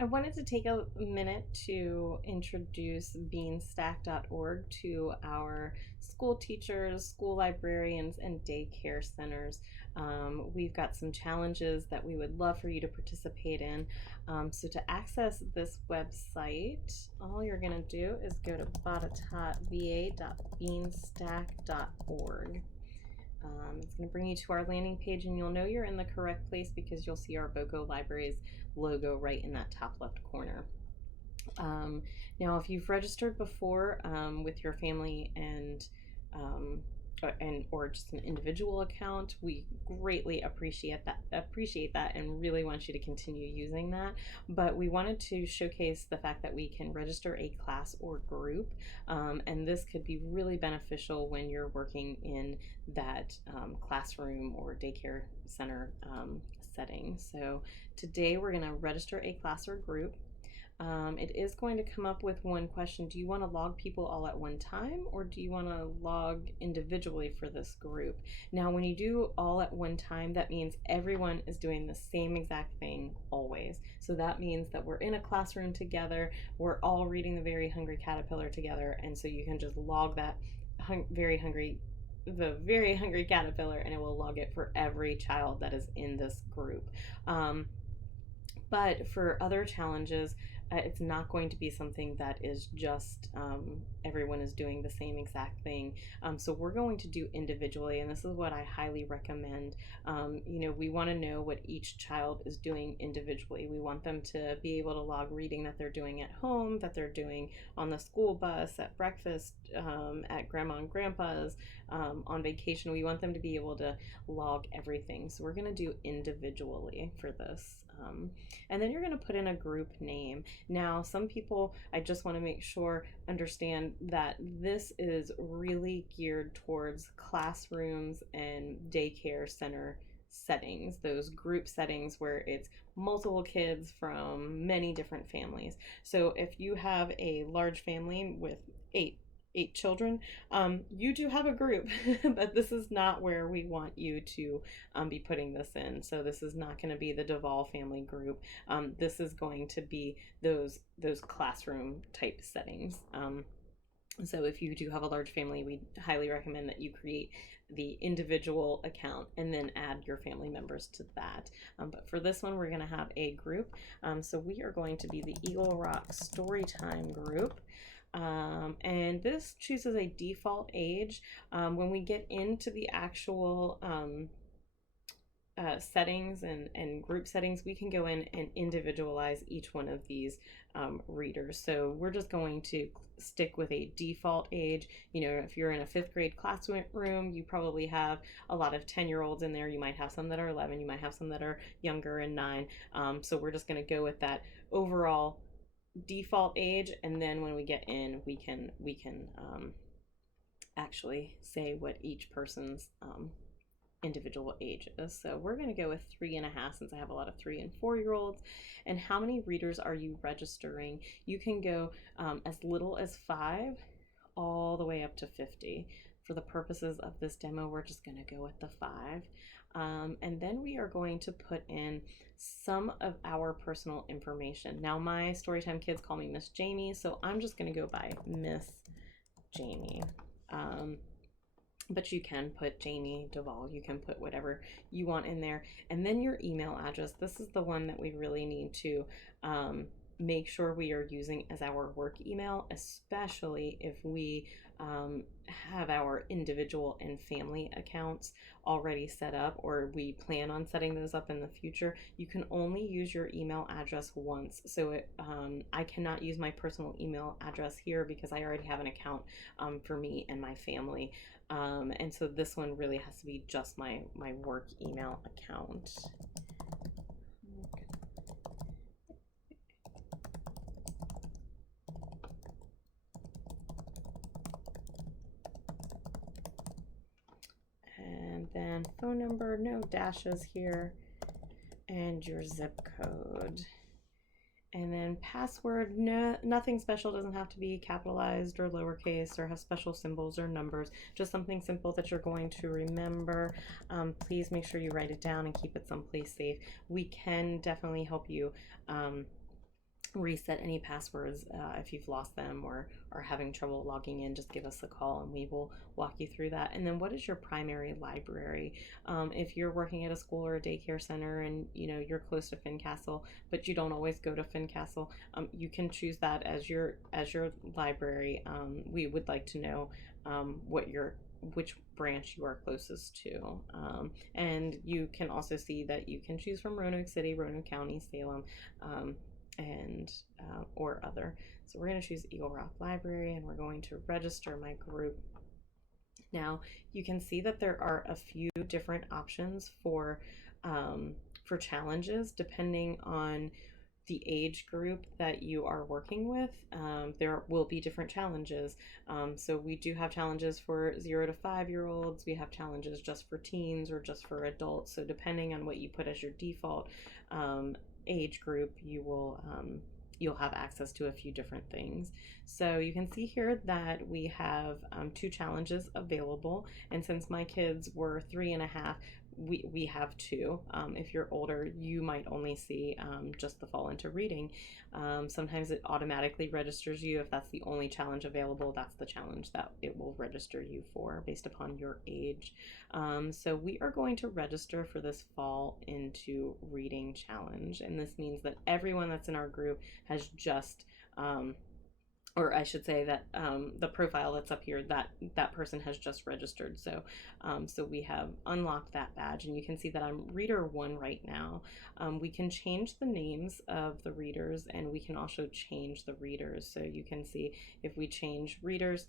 I wanted to take a minute to introduce beanstack.org to our school teachers, school librarians, and daycare centers. We've got some challenges that we would love for you to participate in. So to access this website, all you're going to do is go to botetova.beanstack.org. It's going to bring you to our landing page, and you'll know you're in the correct place because you'll see our BOCO Libraries logo right in that top left corner. Now, if you've registered before with your family or just an individual account, we greatly appreciate that and really want you to continue using that. But we wanted to showcase the fact that we can register a class or group, and this could be really beneficial when you're working in that classroom or daycare center setting. So today we're going to register a class or group. It is going to come up with one question. Do you want to log people all at one time, or do you want to log individually for this group? Now, when you do all at one time, that means everyone is doing the same exact thing always. So that means that we're in a classroom together, we're all reading The Very Hungry Caterpillar together, and so you can just log that the Very Hungry Caterpillar, and it will log it for every child that is in this group. But for other challenges, it's not going to be something that is just everyone is doing the same exact thing. So we're going to do individually, and this is what I highly recommend. We want to know what each child is doing individually. We want them to be able to log reading that they're doing at home, that they're doing on the school bus, at breakfast, at grandma and grandpa's, on vacation. We want them to be able to log everything. So we're going to do individually for this. And then you're going to put in a group name. Now, some people, I just want to make sure, understand that this is really geared towards classrooms and daycare center settings, those group settings where it's multiple kids from many different families. So if you have a large family with eight children, you do have a group, but this is not where we want you to be putting this in. So this is not going to be the Duvall family group. This is going to be those classroom type settings. So if you do have a large family, we highly recommend that you create the individual account and then add your family members to that. But for this one, we're going to have a group. So we are going to be the Eagle Rock Storytime group. And this chooses a default age. When we get into the actual settings and group settings, we can go in and individualize each one of these readers. So we're just going to stick with a default age. If you're in a 5th grade classroom, you probably have a lot of 10-year-olds in there. You might have some that are 11, you might have some that are younger and 9. So we're just going to go with that overall default age, and then when we get in, we can actually say what each person's individual age is. So we're going to go with 3.5, since I have a lot of 3 and 4-year-olds. And how many readers are you registering? You can go as little as 5 all the way up to 50. For the purposes of this demo, we're just going to go with the 5. And then we are going to put in some of our personal information. Now, my Storytime kids call me Miss Jamie, so I'm just going to go by Miss Jamie. But you can put Jamie Duvall, you can put whatever you want in there. And then your email address. This is the one that we really need to make sure we are using as our work email, especially if we have our individual and family accounts already set up, or we plan on setting those up in the future. You can only use your email address once. So I cannot use my personal email address here because I already have an account for me and my family. And so this one really has to be just my work email account. And then phone number, no dashes here, and your zip code. And then password, no, nothing special, doesn't have to be capitalized or lowercase or have special symbols or numbers, just something simple that you're going to remember. Please make sure you write it down and keep it someplace safe. We can definitely help you reset any passwords. If you've lost them or are having trouble logging in, just give us a call and we will walk you through that. And then what is your primary library? If you're working at a school or a daycare center and you're close to Fincastle, but you don't always go to Fincastle, you can choose that as your library. We would like to know which branch you are closest to. And you can also see that you can choose from Roanoke City, Roanoke County, Salem, and or other. So we're going to choose Eagle Rock Library and we're going to register my group. Now you can see that there are a few different options for challenges depending on the age group that you are working with. There will be different challenges. So we do have challenges for 0 to 5 year olds. We have challenges just for teens or just for adults. So depending on what you put as your default age group, you'll have access to a few different things. So you can see here that we have 2 challenges available. And since my kids were 3.5, we have 2. If you're older, you might only see just the fall into reading. Sometimes it automatically registers you. If that's the only challenge available, that's the challenge that it will register you for based upon your age. So we are going to register for this fall into reading challenge. And this means that everyone that's in our group has just or I should say that the profile that's up here, that person has just registered. So we have unlocked that badge, and you can see that I'm reader 1 right now. We can change the names of the readers, and we can also change the readers. So you can see if we change readers,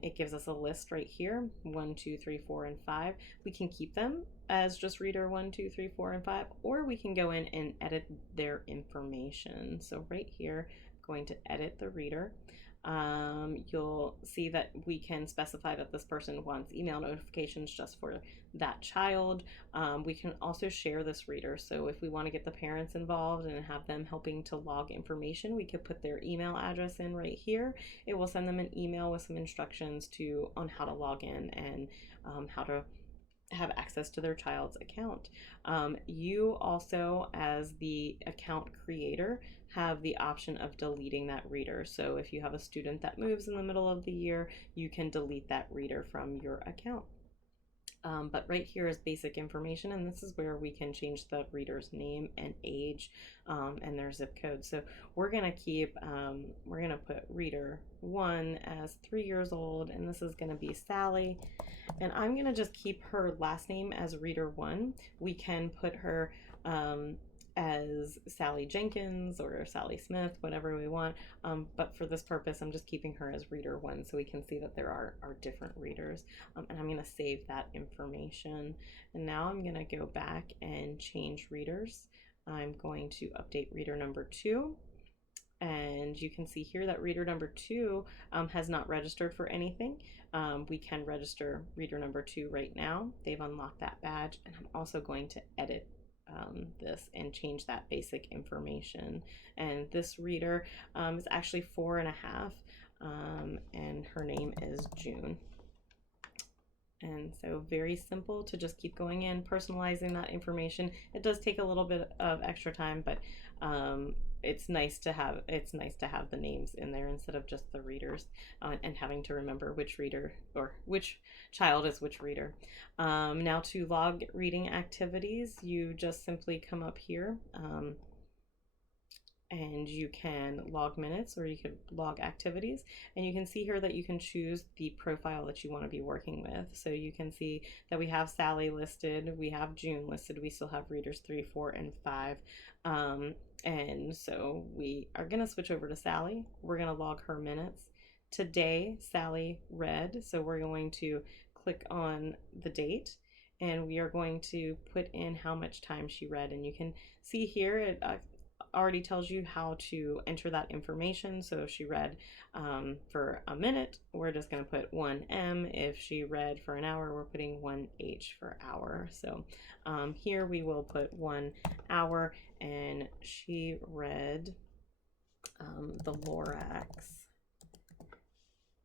it gives us a list right here, 1, 2, 3, 4, and 5. We can keep them as just reader 1, 2, 3, 4, and 5, or we can go in and edit their information. So right here, going to edit the reader. You'll see that we can specify that this person wants email notifications just for that child. We can also share this reader. So if we want to get the parents involved and have them helping to log information, we could put their email address in right here. It will send them an email with some instructions on how to log in and how to have access to their child's account. You also, as the account creator, have the option of deleting that reader. So if you have a student that moves in the middle of the year, you can delete that reader from your account. But right here is basic information, and this is where we can change the reader's name and age and their zip code. So we're gonna put reader 1 as 3 years old, and this is gonna be Sally. And I'm gonna just keep her last name as reader 1. We can put her as Sally Jenkins or Sally Smith, whatever we want. But for this purpose, I'm just keeping her as reader 1 so we can see that there are different readers. And I'm going to save that information. And now I'm going to go back and change readers. I'm going to update reader number 2. And you can see here that reader number 2 has not registered for anything. We can register reader number 2 right now. They've unlocked that badge, and I'm also going to edit this and change that basic information. And this reader is actually 4.5, and her name is June. And so very simple to just keep going in, personalizing that information. It does take a little bit of extra time, but it's nice to have the names in there instead of just the readers and having to remember which reader or which child is which reader. Now to log reading activities, you just simply come up here and you can log minutes or you could log activities, and you can see here that you can choose the profile that you want to be working with. So you can see that we have Sally listed, we have June listed, we still have readers 3, 4, and 5. And so we are going to switch over to Sally. We're going to log her minutes. Today, Sally read, so we're going to click on the date and we are going to put in how much time she read. And you can see here it already tells you how to enter that information. So if she read for a minute, we're just going to put 1M. If she read for an hour, we're putting 1H for hour. So here we will put 1 hour, and she read the Lorax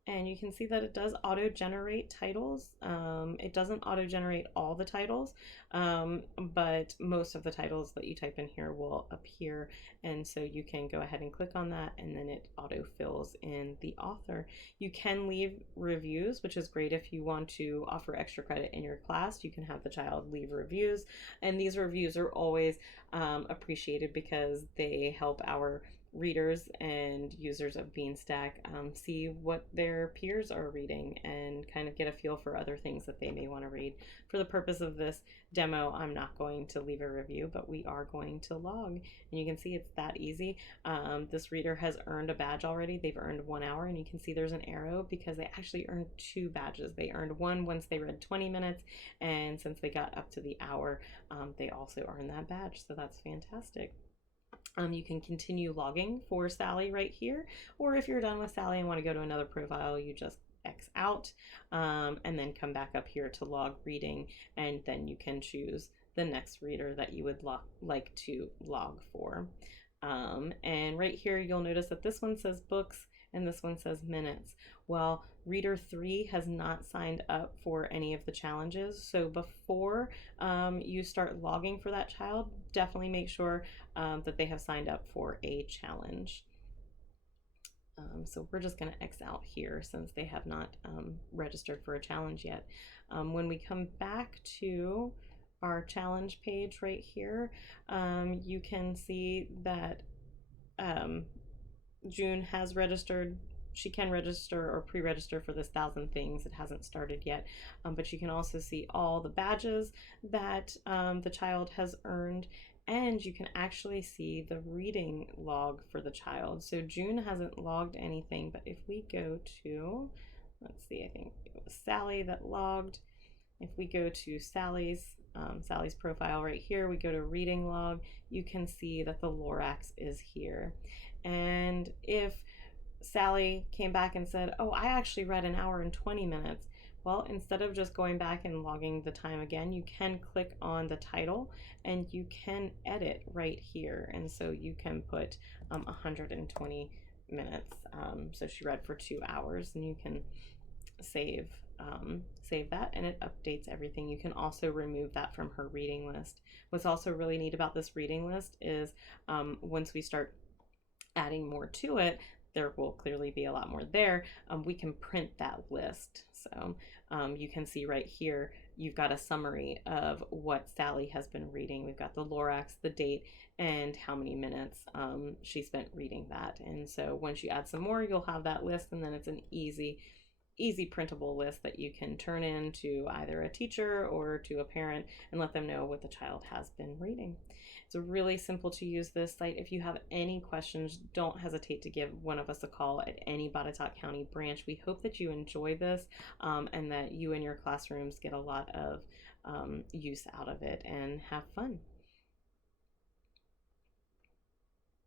And you can see that it does auto generate titles. It doesn't auto generate all the titles, but most of the titles that you type in here will appear. And so you can go ahead and click on that, and then it auto fills in the author. You can leave reviews, which is great if you want to offer extra credit in your class. You can have the child leave reviews, and these reviews are always appreciated because they help our readers and users of Beanstack see what their peers are reading and kind of get a feel for other things that they may want to read. For the purpose of this demo, I'm not going to leave a review, but we are going to log. And you can see it's that easy. This reader has earned a badge already. They've earned 1 hour, and you can see there's an arrow because they actually earned 2 badges. They earned one once they read 20 minutes, and since they got up to the hour, they also earned that badge. So that's fantastic. You can continue logging for Sally right here, or if you're done with Sally and want to go to another profile, you just X out and then come back up here to log reading, and then you can choose the next reader that you would like to log for. And right here, you'll notice that this one says books and this one says minutes. Well, reader 3 has not signed up for any of the challenges. So before you start logging for that child, definitely make sure that they have signed up for a challenge. So we're just going to X out here since they have not registered for a challenge yet. When we come back to our challenge page right here, you can see that June has registered. She can register or pre-register for this 1,000 things. It hasn't started yet, but you can also see all the badges that the child has earned, and you can actually see the reading log for the child. So June hasn't logged anything, but if we go to, let's see, I think it was Sally that logged. If we go to Sally's profile right here, we go to reading log, you can see that the Lorax is here. And if Sally came back and said, oh, I actually read 1 hour and 20 minutes. Well, instead of just going back and logging the time again, you can click on the title and you can edit right here. And so you can put 120 minutes. So she read for 2 hours, and you can save that, and it updates everything. You can also remove that from her reading list. What's also really neat about this reading list is once we start adding more to it, there will clearly be a lot more there. We can print that list. So you can see right here, you've got a summary of what Sally has been reading. We've got the Lorax, the date, and how many minutes she spent reading that. And so once you add some more, you'll have that list, and then it's an easy printable list that you can turn in to either a teacher or to a parent and let them know what the child has been reading. It's really simple to use this site. If you have any questions, don't hesitate to give one of us a call at any Botetourt County branch. We hope that you enjoy this and that you and your classrooms get a lot of use out of it and have fun.